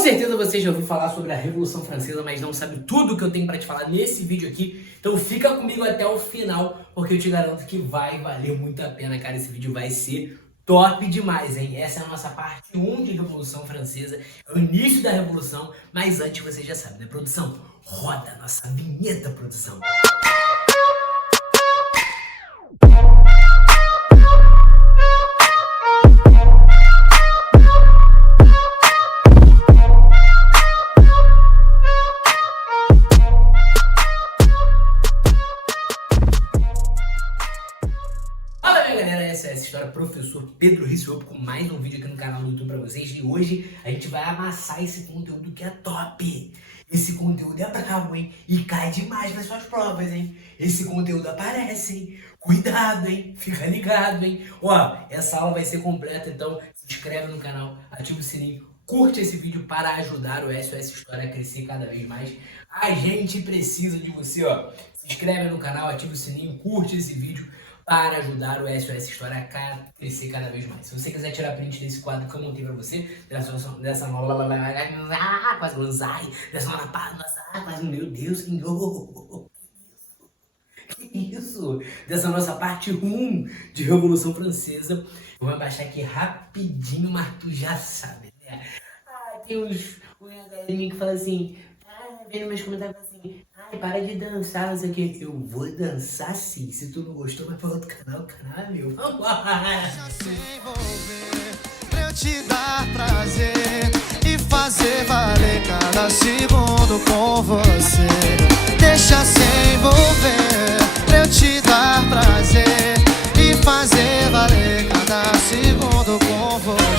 certeza você já ouviu falar sobre a Revolução Francesa, mas não sabe tudo que eu tenho para te falar nesse vídeo aqui. Então fica comigo até o final, porque eu te garanto que vai valer muito a pena, cara. Esse vídeo vai ser top demais, hein? Essa é a nossa parte 1 de Revolução Francesa, é o início da Revolução, mas antes você já sabe, né? Produção, roda a nossa vinheta, produção. Essa história, professor Pedro Rissopo, com mais um vídeo aqui no canal do YouTube pra vocês. E hoje a gente vai amassar esse conteúdo que é top. Esse conteúdo é brabo, hein? E cai demais nas suas provas, hein? Esse conteúdo aparece, hein? Cuidado, hein? Fica ligado, hein? Ó, essa aula vai ser completa, então se inscreve no canal, ativa o sininho, curte esse vídeo para ajudar o SOS História a crescer cada vez mais. A gente precisa de você, ó. Se inscreve no canal, ativa o sininho, curte esse vídeo para ajudar o SOS História a crescer cada vez mais. Se você quiser tirar print desse quadro que eu montei pra você, dessa quase lançai, quase, meu Deus, senhor, que isso? Dessa nossa parte 1 de Revolução Francesa, eu vou abaixar aqui rapidinho, mas tu já sabe, né? Tem uns galerinha que fala assim, vem nos meus comentários assim, para de dançar, não sei o que. Eu vou dançar sim. Se tu não gostou, vai para outro canal, o canal é meu. Vamos lá! Deixa se envolver, pra eu te dar prazer e fazer valer cada segundo com você. Deixa se envolver, pra eu te dar prazer e fazer valer cada segundo com você.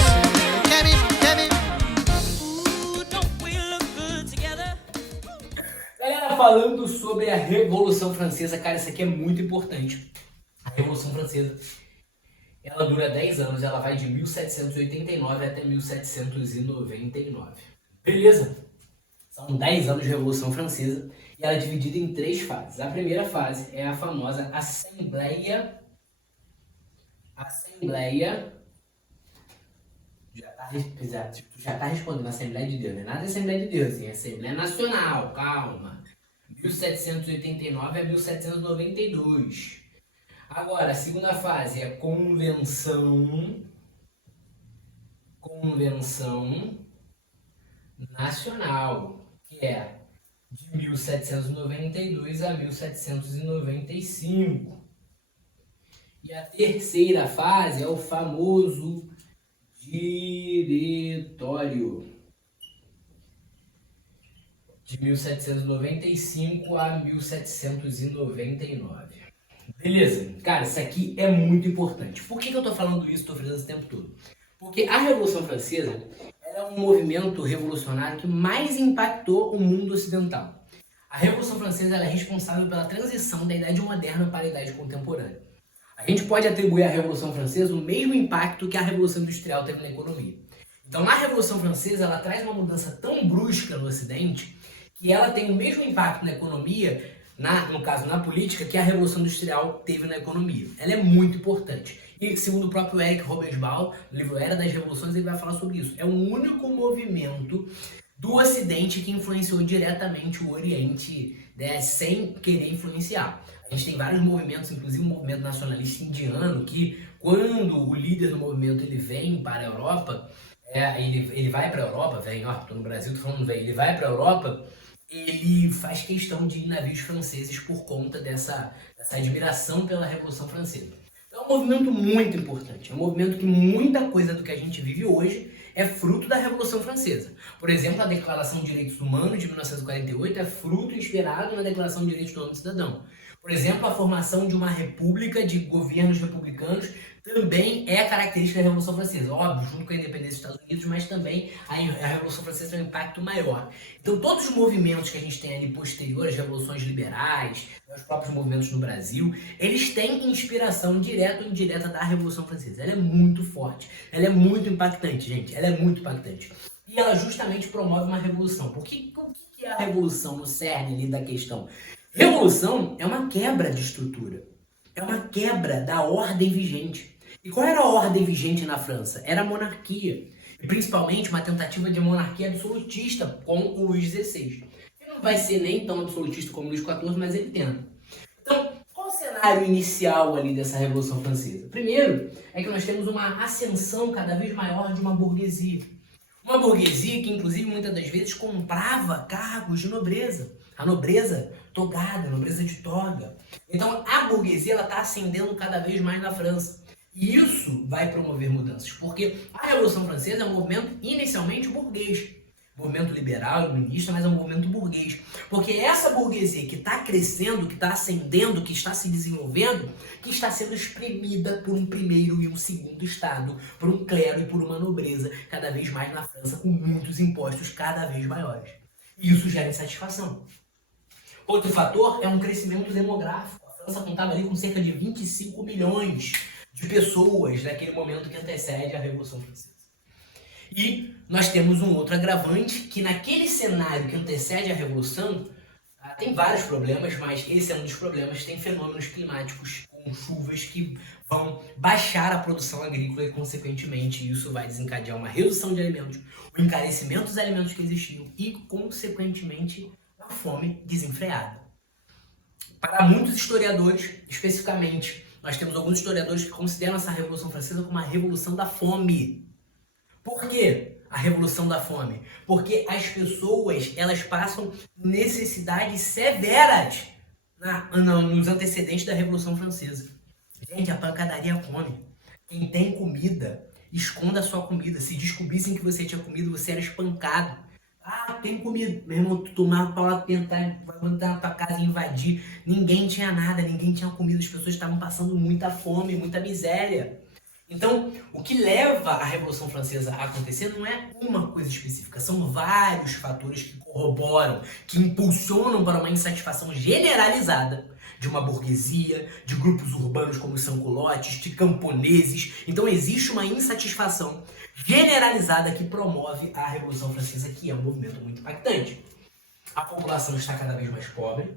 Galera, falando sobre a Revolução Francesa, cara, isso aqui é muito importante. A Revolução Francesa, ela dura 10 anos, ela vai de 1789 até 1799. Beleza? São 10 anos de Revolução Francesa e ela é dividida em 3 fases. A primeira fase é a famosa Assembleia. Já tá respondendo, Assembleia de Deus, não é nada de Assembleia de Deus, é Assembleia Nacional, calma. 1789 a 1792. Agora, a segunda fase é Convenção Nacional, que é de 1792 a 1795. E a terceira fase é o famoso Diretório, de 1795 a 1799. Beleza? Cara, isso aqui é muito importante. Por que eu tô falando isso, tô frisando esse tempo todo? Porque a Revolução Francesa ela é um movimento revolucionário que mais impactou o mundo ocidental. A Revolução Francesa ela é responsável pela transição da Idade Moderna para a Idade Contemporânea. A gente pode atribuir à Revolução Francesa o mesmo impacto que a Revolução Industrial teve na economia. Então, na Revolução Francesa, ela traz uma mudança tão brusca no Ocidente que ela tem o mesmo impacto na economia, no caso na política, que a Revolução Industrial teve na economia. Ela é muito importante. E segundo o próprio Eric Hobsbawm, no livro Era das Revoluções, ele vai falar sobre isso. É o único movimento do Ocidente que influenciou diretamente o Oriente, né, sem querer influenciar. A gente tem vários movimentos, inclusive o movimento nacionalista indiano, que quando o líder do movimento ele vem para a Europa, ele vai para a Europa, vem, ó, tô no Brasil, tô falando vem, ele vai para a Europa, ele faz questão de ir em navios franceses por conta dessa admiração pela Revolução Francesa. Então é um movimento muito importante, é um movimento que muita coisa do que a gente vive hoje é fruto da Revolução Francesa. Por exemplo, a Declaração de Direitos Humanos de 1948 é fruto inspirado na Declaração de Direitos do Homem e do Cidadão. Por exemplo, a formação de uma república de governos republicanos também é característica da Revolução Francesa. Óbvio, junto com a independência dos Estados Unidos, mas também a Revolução Francesa tem um impacto maior. Então, todos os movimentos que a gente tem ali posteriores, as revoluções liberais, os próprios movimentos no Brasil, eles têm inspiração direta ou indireta da Revolução Francesa. Ela é muito forte, ela é muito impactante, gente. Ela é muito impactante. E ela justamente promove uma revolução. O que é a revolução no cerne ali da questão? Revolução é uma quebra de estrutura, é uma quebra da ordem vigente. E qual era a ordem vigente na França? Era a monarquia. e principalmente uma tentativa de monarquia absolutista com o Luís XVI. Ele não vai ser nem tão absolutista como o Luís XIV, mas ele tenta. Então, qual o cenário inicial ali dessa Revolução Francesa? Primeiro, é que nós temos uma ascensão cada vez maior de uma burguesia. Uma burguesia que, inclusive, muitas das vezes comprava cargos de nobreza. A nobreza togada, a nobreza de toga. Então, a burguesia está ascendendo cada vez mais na França. E isso vai promover mudanças, porque a Revolução Francesa é um movimento inicialmente burguês. Movimento liberal, iluminista, mas é um movimento burguês. Porque essa burguesia que está crescendo, que está ascendendo, que está se desenvolvendo, que está sendo espremida por um primeiro e um segundo estado, por um clero e por uma nobreza, cada vez mais na França, com muitos impostos cada vez maiores. E isso gera insatisfação. Outro fator é um crescimento demográfico. A França contava ali com cerca de 25 milhões de pessoas naquele momento que antecede a Revolução Francesa. E nós temos um outro agravante, que naquele cenário que antecede a Revolução, tem vários problemas, mas esse é um dos problemas, tem fenômenos climáticos com chuvas que vão baixar a produção agrícola e, consequentemente, isso vai desencadear uma redução de alimentos, o encarecimento dos alimentos que existiam e, consequentemente, uma fome desenfreada. Para muitos historiadores, especificamente, nós temos alguns historiadores que consideram essa Revolução Francesa como uma revolução da fome. Por quê a Revolução da Fome? Porque as pessoas, elas passam necessidades severas nos antecedentes da Revolução Francesa. Gente, a pancadaria come. Quem tem comida, esconda a sua comida. Se descobrissem que você tinha comida, você era espancado. Ah, tem comida. Meu irmão, tu tomava para tentar na tua casa e invadir. Ninguém tinha nada, ninguém tinha comida. As pessoas estavam passando muita fome, muita miséria. Então, o que leva a Revolução Francesa a acontecer não é uma coisa específica, são vários fatores que corroboram, que impulsionam para uma insatisfação generalizada de uma burguesia, de grupos urbanos como os sans-culottes, de camponeses. Então, existe uma insatisfação generalizada que promove a Revolução Francesa, que é um movimento muito impactante. A população está cada vez mais pobre,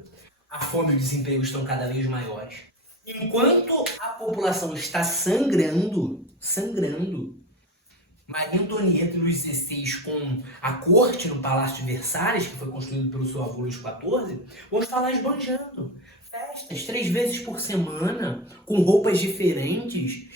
a fome e o desemprego estão cada vez maiores. Enquanto a população está sangrando, Maria Antonieta e Luís XVI, com a corte no Palácio de Versalhes, que foi construído pelo seu avô Luís XIV, vão estar lá esbanjando. Festas 3 vezes por semana, com roupas diferentes,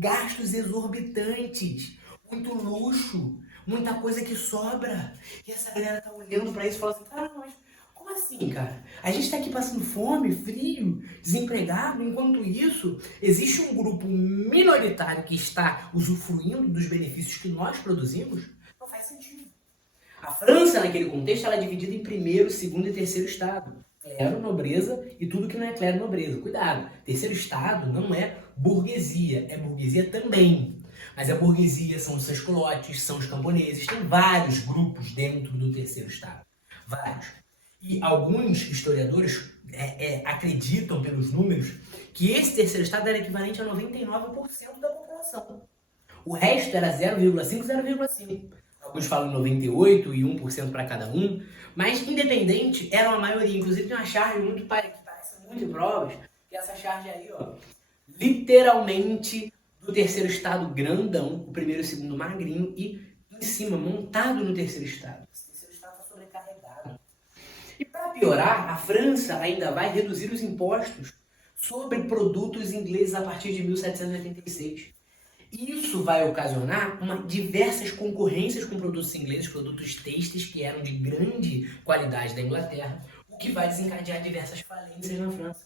gastos exorbitantes, muito luxo, muita coisa que sobra. E essa galera tá olhando para isso e falando assim, cara, mas como assim, cara? A gente tá aqui passando fome, frio, desempregado, enquanto isso, existe um grupo minoritário que está usufruindo dos benefícios que nós produzimos? Não faz sentido. A França, naquele contexto, ela é dividida em primeiro, segundo e terceiro estado. Clero, nobreza e tudo que não é clero, nobreza. Cuidado, terceiro estado não é burguesia, é burguesia também. Mas a burguesia são os sans-culottes, são os camponeses, tem vários grupos dentro do terceiro estado. Vários. E alguns historiadores acreditam, pelos números, que esse terceiro estado era equivalente a 99% da população. O resto era 0,5, 0,5. Alguns falam 98% e 1% para cada um, mas independente, era uma maioria. Inclusive tem uma charge muito que parece muito em provas, que essa charge aí, ó, literalmente do terceiro estado grandão, o primeiro e o segundo magrinho, e em cima, montado no terceiro estado. Esse terceiro estado está sobrecarregado. E para piorar, a França ainda vai reduzir os impostos sobre produtos ingleses a partir de 1786. Isso vai ocasionar diversas concorrências com produtos ingleses, produtos têxteis que eram de grande qualidade da Inglaterra, o que vai desencadear diversas falências na França.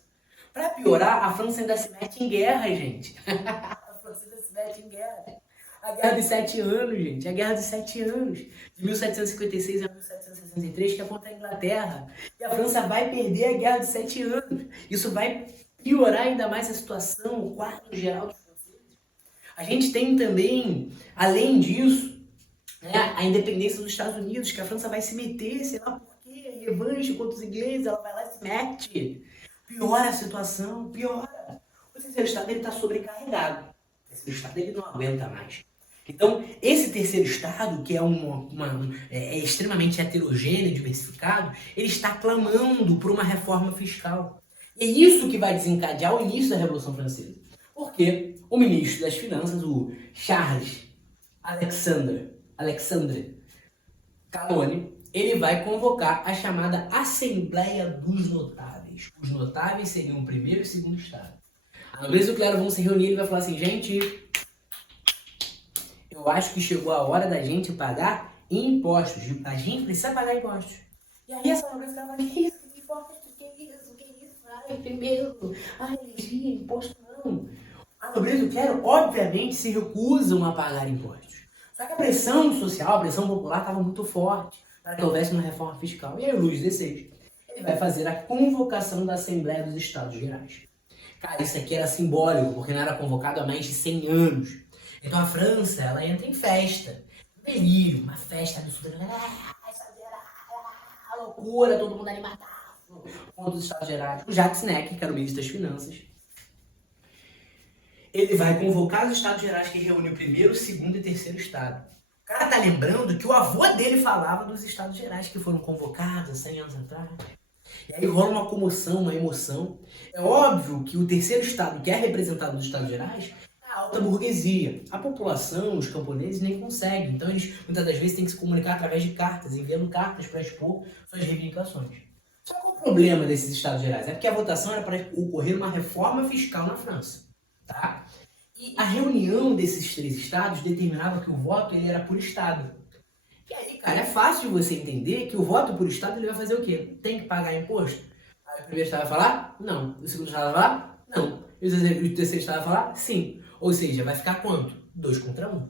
Para piorar, a França ainda se mete em guerra, gente. A França ainda se mete em guerra. A Guerra dos 7 Anos, gente. A Guerra dos 7 Anos. De 1756 a 1763, que é contra a Inglaterra. E a França vai perder a Guerra dos 7 Anos. Isso vai piorar ainda mais a situação, o quadro geral dos franceses. A gente tem também, além disso, né, a independência dos Estados Unidos, que a França vai se meter, sei lá por quê, revanche contra os ingleses, ela vai lá e se mete. Piora a situação, piora. O terceiro estado está sobrecarregado. O terceiro estado ele não aguenta mais. Então, esse terceiro estado, que é extremamente heterogêneo e diversificado, ele está clamando por uma reforma fiscal. E é isso que vai desencadear o início da Revolução Francesa. Porque o ministro das Finanças, o Charles Alexandre Alexandre Calone, ele vai convocar a chamada Assembleia dos Notáveis. Os notáveis seriam o primeiro e o segundo estado. A nobreza e o clero vão se reunir e ele vai falar assim, gente, eu acho que chegou a hora da gente pagar impostos. A gente precisa pagar impostos. E aí essa nobreza vai falar, que isso, que impostos, que isso, ai, primeiro, ai, energia, imposto não. A nobreza e o clero, obviamente, se recusam a pagar impostos. Só que a pressão social, a pressão popular estava muito forte para que houvesse uma reforma fiscal. E aí o Luís XVI, ele vai fazer a convocação da Assembleia dos Estados Gerais. Cara, isso aqui era simbólico, porque não era convocado há mais de 100 anos. Então a França, ela entra em festa. Um delírio, uma festa absurda. Loucura, todo mundo animado. Contra os Estados Gerais. O Jacques Neck, que era o ministro das Finanças, ele vai convocar os Estados Gerais, que reúne o primeiro, o segundo e terceiro estado. O cara tá lembrando que o avô dele falava dos Estados Gerais, que foram convocados 100 anos atrás. E aí rola uma comoção, uma emoção. É óbvio que o terceiro estado, que é representado nos Estados Gerais, é a alta burguesia. A população, os camponeses, nem conseguem. Então eles, muitas das vezes, têm que se comunicar através de cartas, enviando cartas para expor suas reivindicações. Só que o problema desses Estados Gerais é porque a votação era para ocorrer uma reforma fiscal na França. Tá? E a reunião desses três estados determinava que o voto ele era por estado. E aí, cara, é fácil de você entender que o voto por estado ele vai fazer o quê? Tem que pagar imposto? Aí o primeiro estado vai falar? Não. O segundo estado vai falar? Não. E o terceiro estado vai falar? Sim. Ou seja, vai ficar quanto? 2 contra 1.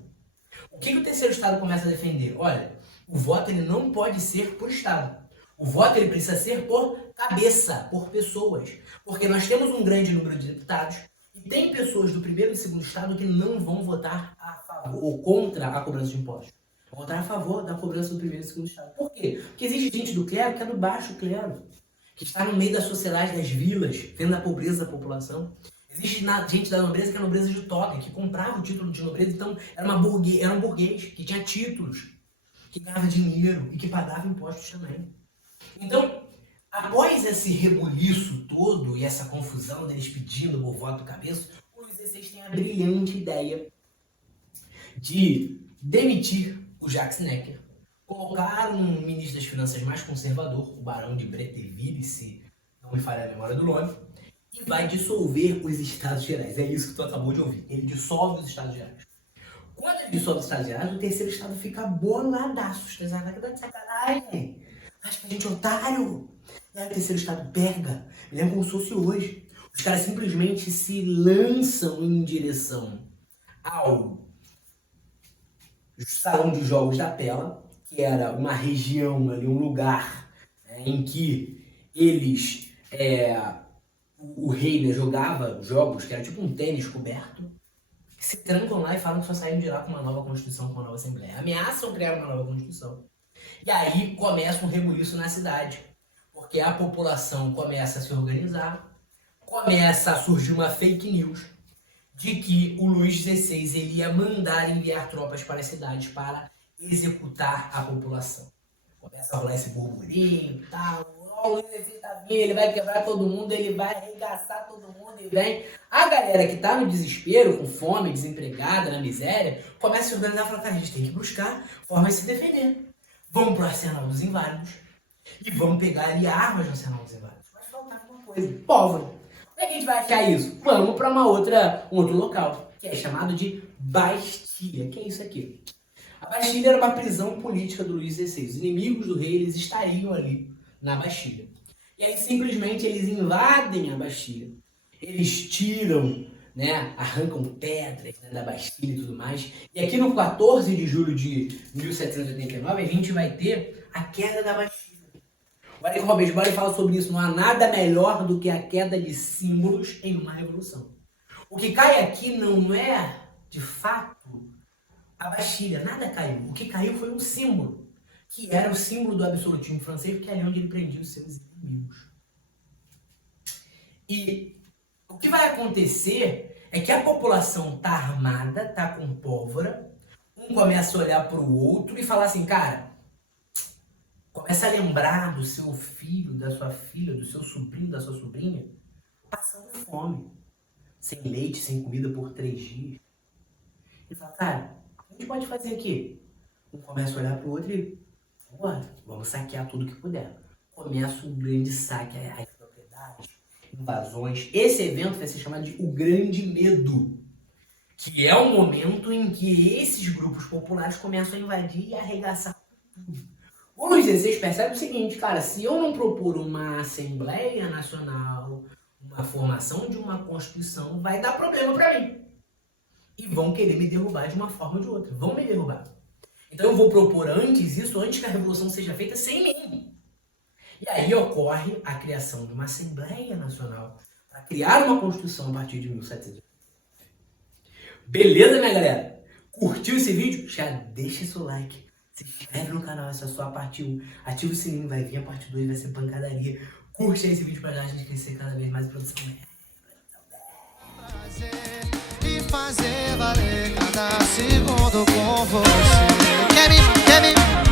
O que o terceiro estado começa a defender? Olha, o voto ele não pode ser por estado. O voto ele precisa ser por cabeça, por pessoas. Porque nós temos um grande número de deputados e tem pessoas do primeiro e segundo estado que não vão votar a favor ou contra a cobrança de impostos. Vão votar a favor da cobrança do primeiro e segundo estado. Por quê? Porque existe gente do clero que é do baixo clero, que está no meio da sociedade das vilas, vendo a pobreza da população. Existe gente da nobreza que é a nobreza de toga, que comprava o título de nobreza, então era um burguês que tinha títulos, que ganhava dinheiro e que pagava impostos também. Então, após esse rebuliço todo e essa confusão deles pedindo o voto cabeça, o Luís XVI tem a brilhante ideia de demitir o Jacques Necker, colocar um ministro das Finanças mais conservador, o Barão de Bretteville, se não me falha a memória do nome, e vai dissolver os Estados Gerais. É isso que tu acabou de ouvir. Ele dissolve os Estados Gerais. Quando ele dissolve os Estados Gerais, o terceiro estado fica boladaço. Tá de sacanagem. Acho que a gente é otário. E aí o terceiro estado pega. Me lembra como se fosse hoje. Os caras simplesmente se lançam em direção ao salão de jogos da Pela, que era uma região ali, um lugar em que eles, o rei, né, jogava jogos, que era tipo um tênis coberto, que se trancam lá e falam que só saíram de lá com uma nova Constituição, com uma nova Assembleia. Ameaçam criar uma nova Constituição. E aí começa um rebuliço na cidade, porque a população começa a se organizar, começa a surgir uma fake news de que o Luís XVI ele ia mandar enviar tropas para as cidades para executar a população. Começa a rolar esse burburinho e tal. O Luís XVI tá vindo, ele vai quebrar todo mundo, ele vai arregaçar todo mundo e vem. A galera que tá no desespero, com fome, desempregada, na miséria, começa a se organizar e falar, cara, a gente tem que buscar formas de se defender. Vamos pro Arsenal dos Inválidos e vamos pegar ali armas no Arsenal dos Inválidos. Mas faltava uma coisa, pólvora. Como é que a gente vai achar isso? Vamos para um outro local, que é chamado de Bastilha, que é isso aqui. A Bastilha era uma prisão política do Luís XVI. Os inimigos do rei, eles estariam ali na Bastilha. E aí simplesmente eles invadem a Bastilha. Eles tiram, né, arrancam pedras, né, da Bastilha e tudo mais. E aqui no 14 de julho de 1789 a gente vai ter a queda da Bastilha. O Éric Robespierre fala sobre isso. Não há nada melhor do que a queda de símbolos em uma revolução. O que cai aqui não é, de fato, a Bastilha. Nada caiu. O que caiu foi um símbolo, que era o símbolo do absolutismo francês, que é ali onde ele prendia os seus inimigos. E o que vai acontecer é que a população tá armada, tá com pólvora, um começa a olhar para o outro e falar assim, cara, começa a lembrar do seu filho, da sua filha, do seu sobrinho, da sua sobrinha, passando fome, sem leite, sem comida por 3 dias. E fala, cara, o que a gente pode fazer aqui? Um começa a olhar pro outro e... Bora, vamos saquear tudo que puder. Começa um grande saque às propriedades, invasões. Esse evento vai ser chamado de O Grande Medo, que é o momento em que esses grupos populares começam a invadir e arregaçar tudo. O Luís XVI percebe o seguinte, cara, se eu não propor uma Assembleia Nacional, uma formação de uma Constituição, vai dar problema para mim. E vão querer me derrubar de uma forma ou de outra. Vão me derrubar. Então eu vou propor antes que a Revolução seja feita sem mim. E aí ocorre a criação de uma Assembleia Nacional para criar uma Constituição a partir de 1700. Beleza, minha galera? Curtiu esse vídeo? Já deixa seu like. Se inscreve no canal, essa é só a parte 1. Ativa o sininho, vai vir a parte 2, vai ser pancadaria. Curte esse vídeo pra gente crescer cada vez mais produção. E fazer valer cada segundo com você. Quer me